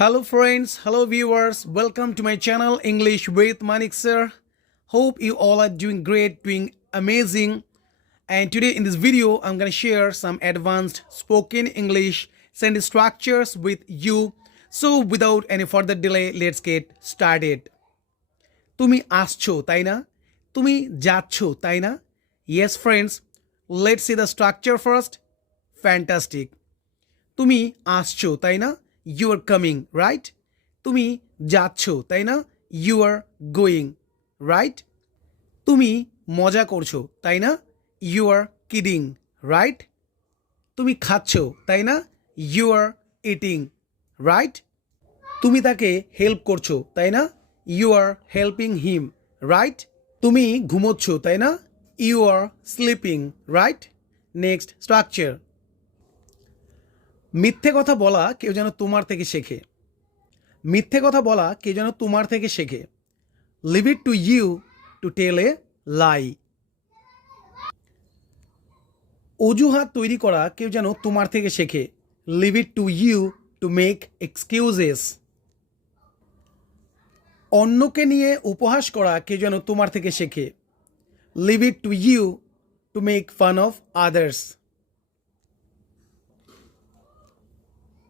Hello friends, hello viewers, welcome to my channel English with Manik sir. Hope you all are doing great, doing amazing. And today in this video, I'm going to share some advanced spoken English sentence structures with you. So without any further delay, let's get started. তুমি আসছো তাই না? তুমি যাচ্ছো তাই না? Yes friends, let's see the structure first. Fantastic. তুমি আসছো তাই না? You are coming, right? তুমি যাচ্ছো তাই না? You are going, right? তুমি মজা করছো তাই না? You are kidding, right? তুমি খাচ্ছো তাই না? You are eating, right? তুমি তাকে হেল্প করছো তাই না? You are helping him, right? তুমি ঘুমোচ্ছো তাই না? You are sleeping, right? Next structure. মিথ্যে কথা বলা কেউ যেন তোমার থেকে শেখে। মিথ্যে কথা বলা কেউ যেন তোমার থেকে শেখে। Leave it to you to tell a lie. অজুহাত তৈরি করা কেউ যেন তোমার থেকে শেখে। Leave it to you to make excuses. অন্যকে নিয়ে উপহাস করা কেউ যেন তোমার থেকে শেখে। Leave it to you to make fun of others.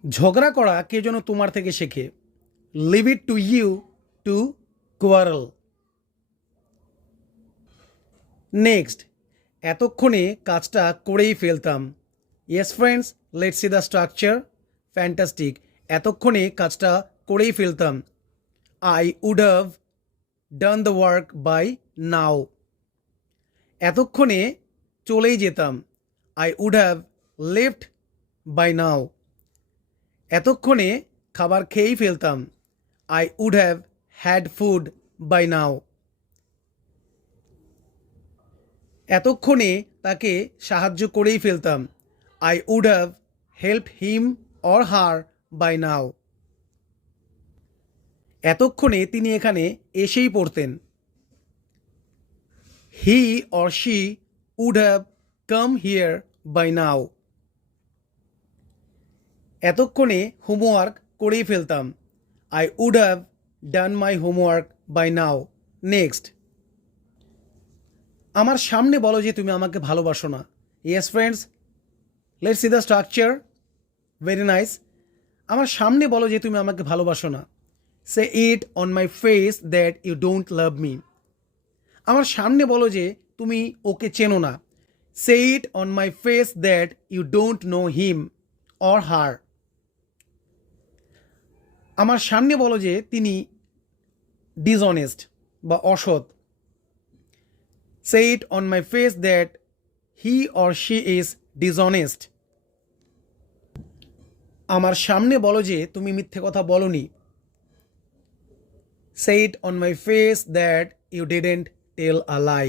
ঝগড়া করা কে যেন তোমার থেকে শেখে। Leave it to you to quarrel. Next, এতক্ষণে কাজটা করেই ফেলতাম। Yes friends, let's see the structure. Fantastic. এতক্ষণে কাজটা করেই ফেলতাম। I would have done the work by now. এতক্ষণে চলেই যেতাম। I would have left by now. এতক্ষণে খাবার খেয়েই ফেলতাম। I would have had food by now. এতক্ষণে তাকে সাহায্য করেই ফেলতাম। I would have help him or her by now. এতক্ষণে তিনি এখানে এসেই পড়তেন। He or she would have come here by now. এতক্ষণে হোমওয়ার্ক করেই ফেলতাম। I would have done my homework by now. Next, আমার সামনে বলো যে তুমি আমাকে ভালোবাসো না। Yes friends, let's see the structure. Very nice. আমার সামনে বলো যে তুমি আমাকে ভালোবাসো না। Say it on my face that you don't love me. আমার সামনে বলো যে তুমি ওকে চেনো না। Say it on my face that you don't know him or her. আমার সামনে বলো যে তিনি ডিসঅনেস্ট বা অসৎ। Say it on my face that he or she is dishonest. আমার সামনে বলো যে তুমি মিথ্যে কথা বলনি। Say it on my face that you didn't tell a lie.